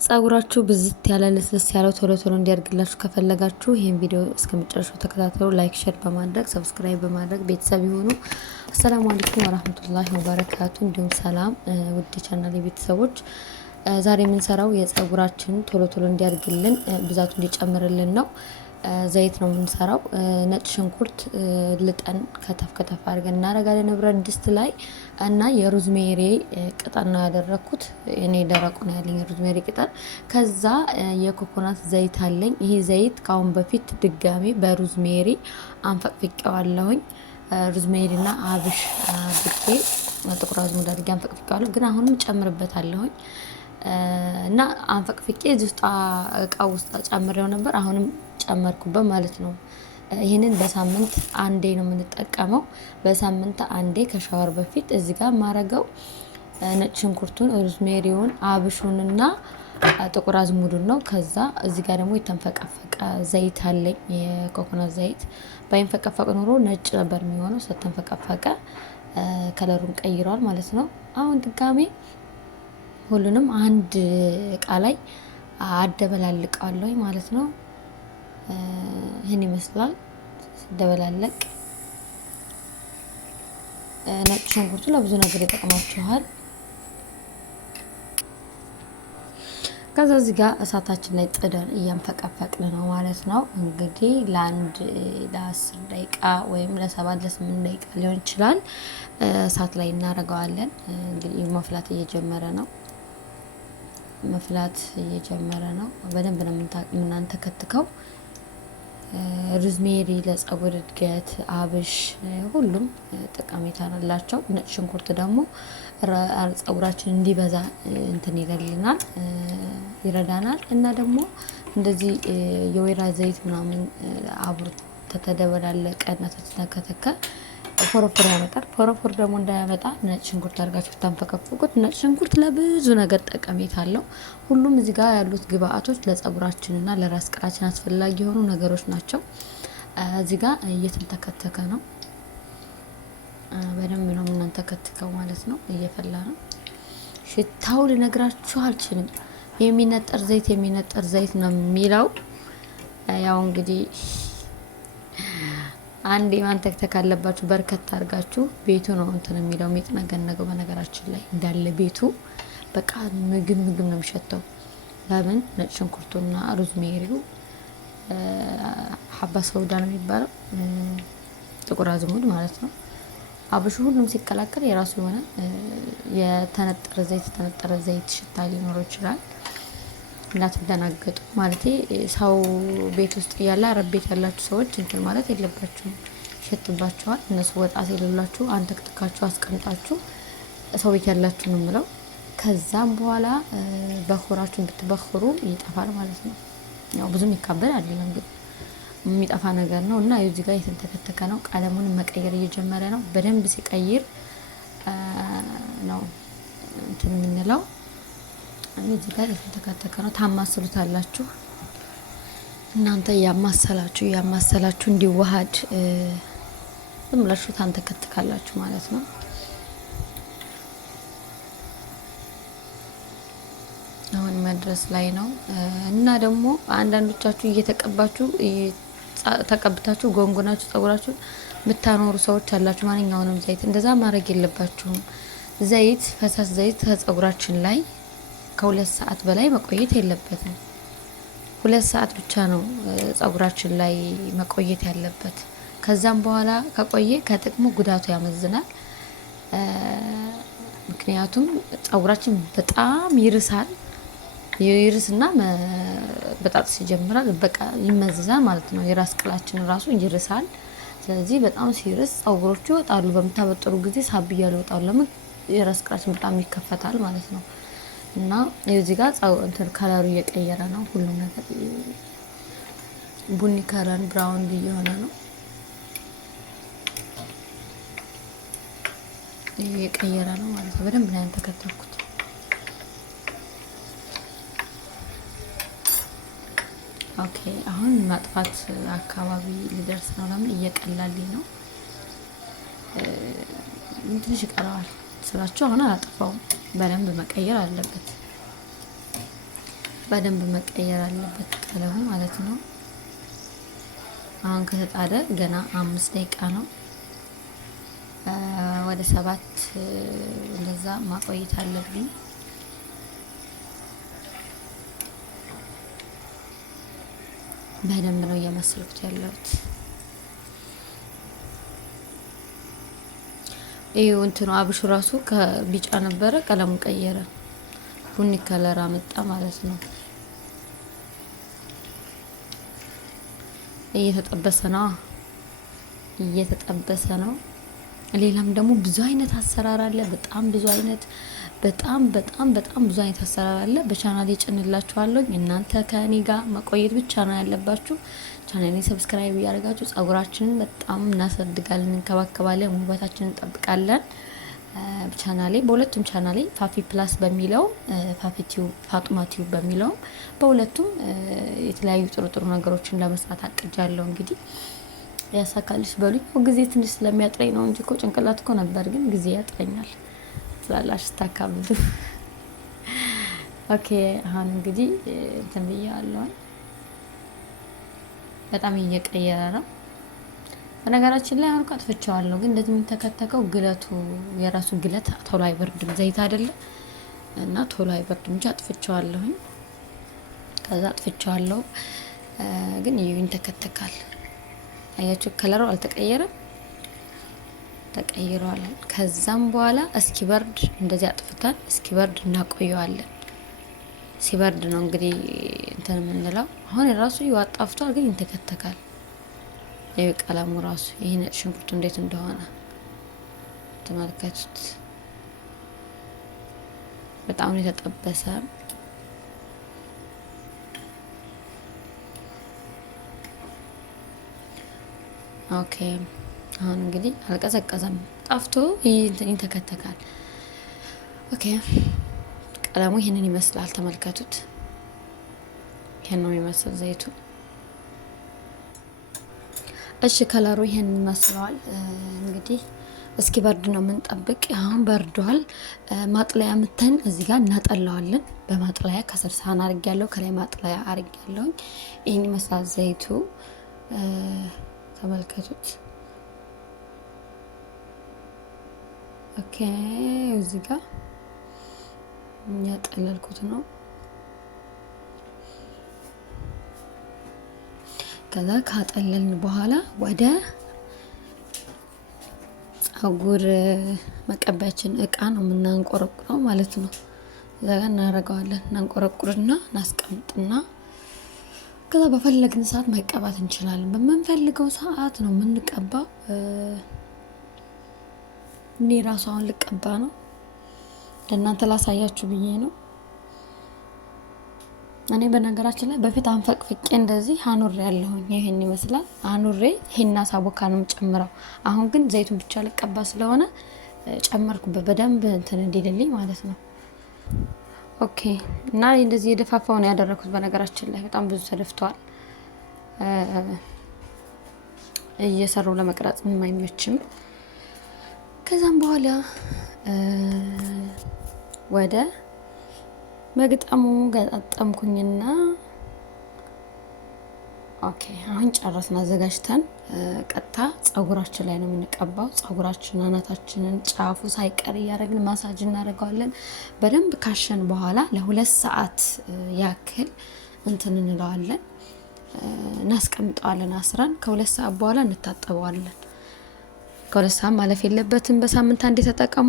ጸጉራችሁ ብዝት ያለ ለስለስ ያለው ቶሎ ቶሎ እንዲያድግላችሁ ከፈለጋችሁ ይሄን ቪዲዮ እስከመጨረሻው ተከታተሉ። ላይክ፣ ሼር በማድረግ ሰብስክራይብ በማድረግ ቤተሰብ ይሁኑ። አሰላሙ አለይኩም ወራህመቱላሂ ወበረካቱ። እንዲሁም ሰላም ውድ ቻናል ቤተሰቦች፣ ዛሬ የምንሰራው የጸጉራችን ቶሎ ቶሎ እንዲያድግልን ብዛቱ እንዲጨምርልን ነው። ዘይት ነው የምንሰራው። ነጭ ሽንኩርት ልጠን ከተፍ ከተፍ አድርገን እናረጋለን ብረት ድስት ላይ እና የሩዝሜሪ ቅጠል ነው ያደረኩት። እኔ ደረቁ ነው ያለኝ የሩዝሜሪ ቅጠል። ከዛ የኮኮናት ዘይት አለኝ። ይሄ ዘይት ካሁን በፊት ድጋሚ በሩዝሜሪ አንፈቅፍቄዋለሁኝ። ሩዝሜሪና አብሽ አድርጌ ጥቁር አዝሙድ አድርጌ አንፈቅፍቄዋለሁ፣ ግን አሁንም ጨምርበታለሁኝ እና አንፈቅፍቄ እዚህ ውስጥ እቃው ውስጥ ጨምሬው ነበር። አሁንም ጨመርኩበት ማለት ነው። ይሄንን በሳምንት አንዴ ነው የምንጠቀመው። በሳምንት አንዴ ከሻወር በፊት እዚህ ጋር ማረገው ነጭ ሽንኩርቱን፣ ሩዝሜሪውን፣ አብሹንና ጥቁር አዝሙዱን ነው። ከዛ እዚህ ጋር ደግሞ የተንፈቀፈቀ ዘይት አለኝ፣ የኮኮናት ዘይት። ባይንፈቀፈቅ ኖሮ ነጭ ነበር የሚሆነው። ስለተንፈቀፈቀ ከለሩን ቀይሯል ማለት ነው። አሁን ድጋሜ ሁሉንም አንድ እቃ ላይ አደበላልቃለሁ ማለት ነው። ይህን ይመስላል ሲደበላለቅ። ነጭ ሽንኩርቱ ለብዙ ነገር ይጠቅማችኋል። ከዛ እዚህ ጋር እሳታችን ላይ ጥደን እያንፈቀፈቅን ነው ማለት ነው። እንግዲህ ለ10 ደቂቃ ወይም ለ7 ለ8 ደቂቃ ሊሆን ይችላል እሳት ላይ እናደርገዋለን። እንግዲህ መፍላት እየጀመረ ነው። በደንብ ነው የምናንተከትከው። ሩዝሜሪ ለጸጉር እድገት፣ አብሽ ሁሉም ጠቀሜታ አላቸው። ነጭ ሽንኩርት ደግሞ ጸጉራችን እንዲበዛ ይረዳናል። እና ደግሞ እንደዚህ የወይራ ዘይት ምናምን አብሮ ተደበላለቀ እና ተተከተከ ፎረፎር ያመጣል። ፎረፎር ደግሞ እንዳያመጣ ነጭ ሽንኩርት አድርጋችሁ ታንፈቀፍቁት። ነጭ ሽንኩርት ለብዙ ነገር ጠቀሜታ አለው። ሁሉም እዚህ ጋር ያሉት ግብአቶች ለጸጉራችንና ለራስ ቅላችን አስፈላጊ የሆኑ ነገሮች ናቸው። እዚህ ጋር እየተንተከተከ ነው። በደንብ ነው የምናንተከትከው ማለት ነው። እየፈላ ነው። ሽታው ልነግራችሁ አልችልም። የሚነጠር ዘይት ነው የሚለው። ያው እንግዲህ አንዴ ማንተክተክ አለባችሁ። በርከት አድርጋችሁ ቤቱ ነው እንትን የሚለው የሚጥነገነገው። በነገራችን ላይ እንዳለ ቤቱ በቃ ምግብ ነው የሚሸተው። ለምን? ነጭ ሽንኩርቱና ሩዝሜሪው፣ ሀባ ሰውዳ ነው የሚባለው፣ ጥቁር አዝሙድ ማለት ነው፣ አብሹ፣ ሁሉም ሲቀላቀል የራሱ የሆነ የተነጠረ ዘይት ሽታ ሊኖረው ይችላል። እንዳትደናገጡ ማለት ሰው ቤት ውስጥ እያለ አረብ ቤት ያላችሁ ሰዎች እንትን ማለት የለባችሁም። ይሸትባችኋል። እነሱ ወጣ ሲሉላችሁ አንተክትካችሁ አስቀምጣችሁ ሰው ቤት ያላችሁ ነው የምለው። ከዛም በኋላ በኹራችሁን ብትበኽሩ ይጠፋል ማለት ነው። ያው ብዙም ይካበድ አይደለም፣ ግን የሚጠፋ ነገር ነው። እና እዚህ ጋር የተንተከተከ ነው። ቀለሙን መቀየር እየጀመረ ነው። በደንብ ሲቀይር ነው እንትን የምንለው። እዚህ ጋር የተንተከተከ ነው። ታማስሉታላችሁ እናንተ እያማሰላችሁ እንዲዋሃድ ዝም ብላችሁ ታንተከትካላችሁ ማለት ነው። አሁን መድረስ ላይ ነው። እና ደግሞ አንዳንዶቻችሁ እየተቀባችሁ ተቀብታችሁ ጎንጎናችሁ ጸጉራችሁ የምታኖሩ ሰዎች አላችሁ። ማንኛውንም ዘይት እንደዛ ማድረግ የለባችሁም። ፈሳሽ ዘይት ከጸጉራችን ላይ ከ2 ሰዓት በላይ መቆየት የለበትም። 2 ሰዓት ብቻ ነው ጸጉራችን ላይ መቆየት ያለበት። ከዛም በኋላ ከቆየ ከጥቅሙ ጉዳቱ ያመዝናል። ምክንያቱም ጸጉራችን በጣም ይርስና በጣጥስ ይጀምራል። በቃ ይመዘዛል ማለት ነው። የራስ ቅላችን ራሱ ይርሳል። ስለዚህ በጣም ሲርስ ጸጉሮቹ ይወጣሉ። በምታበጥሩ ጊዜ ሳብ እያሉ ይወጣሉ። ለምን? የራስ ቅላችን በጣም ይከፈታል ማለት ነው። እና እዚህ ጋር እንትን ከለሩ እየቀየረ ነው። ሁሉም ነገር ቡኒ ከለር ብራውን እየሆነ ነው። እየቀየረ ነው ማለት ነው። በደንብ ነው ያንተከተኩት። ኦኬ፣ አሁን ማጥፋት አካባቢ ሊደርስ ነው። ለምን? እየቀላልኝ ነው። ትንሽ ይቀረዋል ስላችሁ አሁን አላጠፋውም። በደንብ መቀየር አለበት። በደንብ መቀየር አለበት ቀለሙ ማለት ነው። አሁን ከተጣደ ገና 5 ደቂቃ ነው። ወደ 7 እንደዛ ማቆየት አለብኝ። በደንብ ነው እያመሰልኩት ያለሁት። ይሄው እንትኑ አብሹ ራሱ ከቢጫ ነበረ ቀለሙ ቀየረ፣ ቡኒ ከለር አመጣ ማለት ነው። እየተጠበሰ ነው። ሌላም ደግሞ ብዙ አይነት አሰራር አለ። በጣም ብዙ አይነት በጣም ብዙ አይነት አሰራር አለ። በቻናሌ ጭንላችኋለሁ። እናንተ ከኔ ጋር መቆየት ብቻ ነው ያለባችሁ። ቻናሌን ሰብስክራይብ እያደረጋችሁ ጸጉራችንን በጣም እናሳድጋለን፣ እንከባከባለን፣ ውበታችንን እንጠብቃለን። ቻናሌ በሁለቱም ቻናሌ ፋፊ ፕላስ በሚለው ፋጡማ ቲዩብ በሚለው በሁለቱም የተለያዩ ጥሩ ነገሮችን ለመስራት አቅጃለሁ። እንግዲህ ያሳካልሽ በሉኝ። ጊዜ ትንሽ ስለሚያጥረኝ ነው እንጂ እኮ ጭንቅላት እኮ ነበር፣ ግን ጊዜ ያጥረኛል ስላላሽ ታካብዱ። ኦኬ አሁን እንግዲህ እንትን ብያለሁ። በጣም እየቀየረ ነው። በነገራችን ላይ አሁን አጥፍቼዋለሁ፣ ግን እንደዚህ የሚተከተከው ግለቱ የራሱ ግለት ቶሎ አይበርድም፣ ዘይት አይደለም እና ቶሎ አይበርድም እንጂ አጥፍቼዋለሁኝ። ከዛ አጥፍቼዋለሁ፣ ግን ይንተከተካል። አያችሁ ከለሩ አልተቀየረም፣ ተቀይሯል። ከዛም በኋላ እስኪበርድ እንደዚህ አጥፍተን እስኪበርድ እናቆየዋለን። ሲበርድ ነው እንግዲህ እንትን የምንለው። አሁን የራሱ ይዋጣፍቷል፣ ግን ይንተከተካል። ይሄ ቀለሙ ራሱ ይሄ ነጭ ሽንኩርቱ እንዴት እንደሆነ ተመልከቱት። በጣም ነው የተጠበሰ። ኦኬ አሁን እንግዲህ አልቀዘቀዘም፣ ጠፍቶ ይንተከተካል። ኦኬ ቀለሙ ይሄንን ይመስላል። ተመልከቱት። ይሄን ነው የሚመስል ዘይቱ። እሺ ከለሩ ይሄንን ይመስላል። እንግዲህ እስኪ በርድ ነው የምንጠብቅ። አሁን በርዷል። ማጥለያ ምተን እዚህ ጋር እናጠላዋለን። በማጥለያ ከስር ሳህን አርጊያለሁ፣ ከላይ ማጥለያ አርጊያለሁ። ይሄን ይመስላል ዘይቱ። ተመልከቱት። ኦኬ እዚህ ጋር ያጠለልኩት ነው። ከዛ ካጠለልን በኋላ ወደ ጸጉር መቀቢያችን እቃ ነው የምናንቆረቁረው ማለት ነው። እዛ ጋር እናደርገዋለን። እናንቆረቁርና እናስቀምጥና ከዛ በፈለግን ሰዓት መቀባት እንችላለን። በምንፈልገው ሰዓት ነው የምንቀባው። እኔ ራሱ አሁን ልቀባ ነው፣ ለእናንተ ላሳያችሁ ብዬ ነው። እኔ በነገራችን ላይ በፊት አንፈቅፍቄ እንደዚህ አኑሬ ያለሁኝ። ይሄን ይመስላል አኑሬ ሄና ሳቦካ ነው ጨምረው። አሁን ግን ዘይቱን ብቻ ልቀባ ስለሆነ ጨመርኩበት በደንብ እንትን እንዲልልኝ ማለት ነው። ኦኬ እና እንደዚህ የደፋፋው ነው ያደረኩት። በነገራችን ላይ በጣም ብዙ ተደፍቷል። እየሰሩ ለመቅረጽ የማይመችም። ከዛም በኋላ ወደ መግጠሙ ገጣጠምኩኝና ኦኬ አሁን ጨረስን። አዘጋጅተን ቀጥታ ጸጉራችን ላይ ነው የምንቀባው። ጸጉራችን አናታችንን ጫፉ ሳይቀር እያደረግን ማሳጅ እናደርገዋለን። በደንብ ካሸን በኋላ ለ2 ሰዓት ያክል እንትን እንለዋለን፣ እናስቀምጠዋለን አስረን። ከ2 ሰዓት በኋላ እንታጠበዋለን። ከ2 ሰዓት ማለፍ የለበትም። በሳምንት አንዴ ተጠቀሙ።